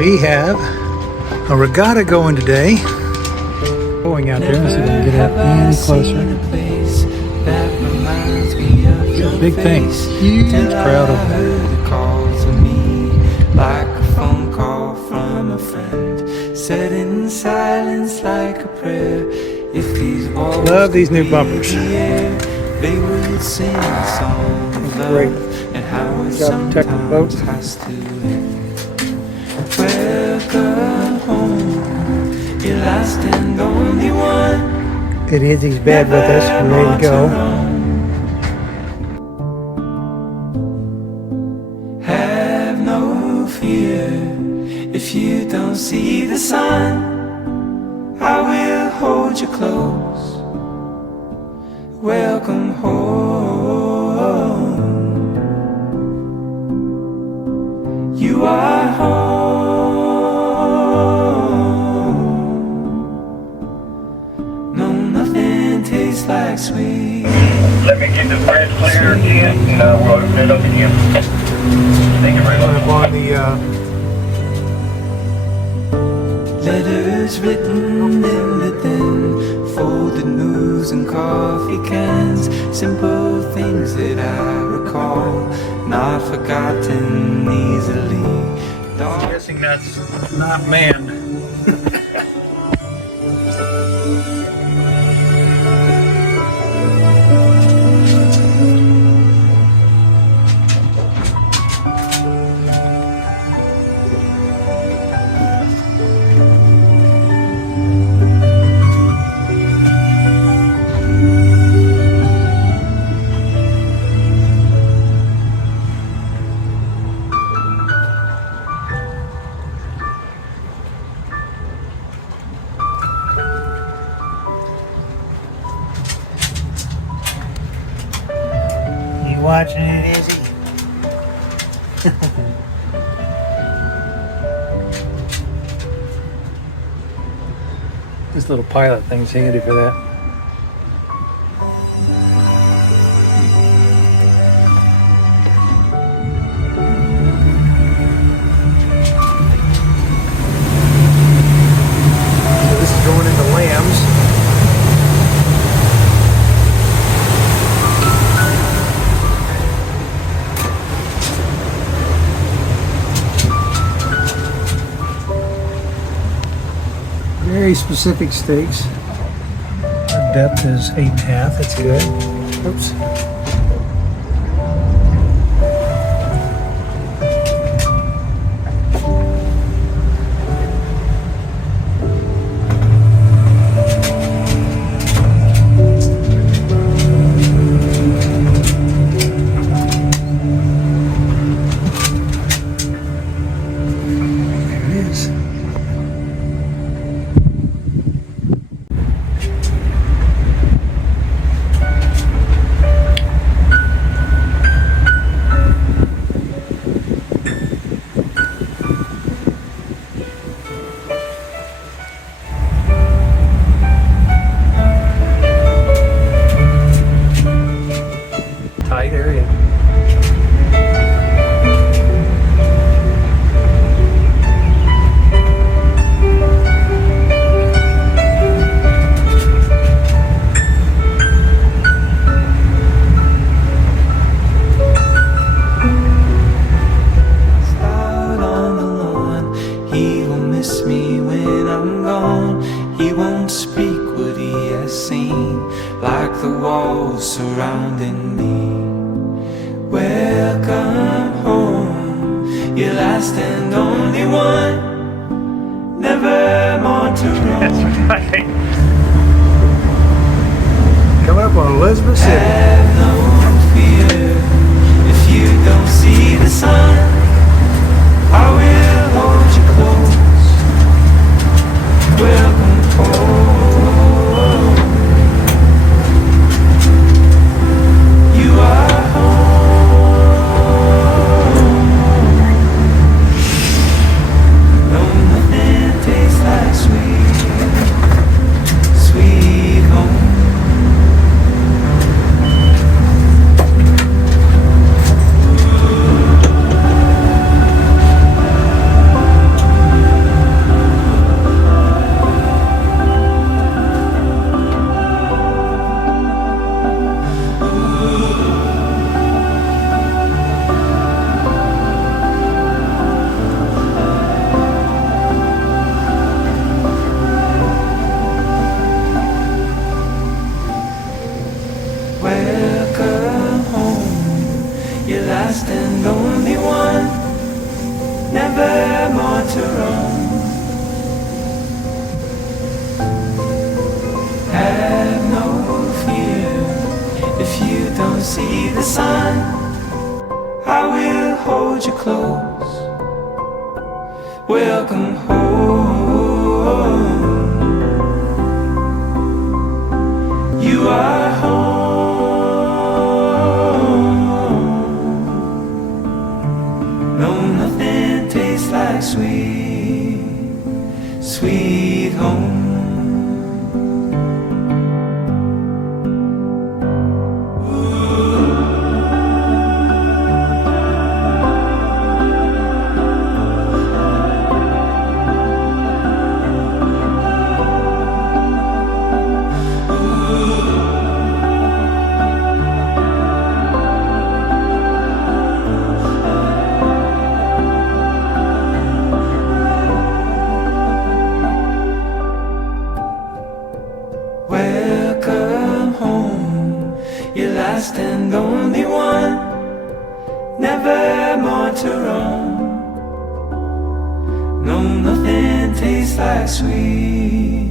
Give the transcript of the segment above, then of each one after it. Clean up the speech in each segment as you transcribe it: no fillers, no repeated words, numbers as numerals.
We have a regatta going today. Going out there and see if we can get up any closer. Big thing. Huge crowd over there. Like a phone call from a friend, said in silence like a prayer. If these walls love these new bumpers. They would sing a song of love and how it sometimes has to end. Welcome home, your last and only one. Good Izzy's bed with us, we're ready to go. Have no fear if you don't see the sun. I will hold you close. Welcome home. You are home. No, nothing tastes like sweet. Let me get the bridge clear again, and we'll open it up again. Thank you very much. On the letters written in the thin, folded news and coffee cans, simple things that I recall, not forgotten easily. I'm guessing that's not manned. Watching it, Izzy? This little pilot thing's handy for that. So this is going into Lambs. Very specific steaks. Our depth is 8.5. That's good. Oops. There it is. Tight area. Out on the lawn, he will miss me when I'm gone. He won't speak what he has seen, like the walls surrounding me. Welcome home, your last and only one. Never more to roam. Coming up on Elizabeth City. Have no fear if you don't see the sun. I will hold you close. Welcome home. You are home. No, nothing tastes like sweet, sweet home. never more to roam. Have no fear if you don't see the sun. I will hold you close. Welcome home. You are home. No, nothing tastes like sweet, sweet home. Welcome home, your last and only one, never more to roam. No, nothing tastes like sweet,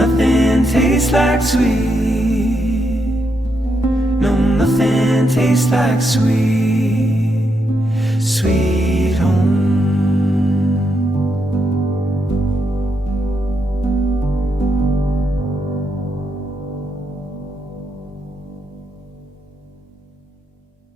nothing tastes like sweet. No, nothing tastes like sweet, sweet.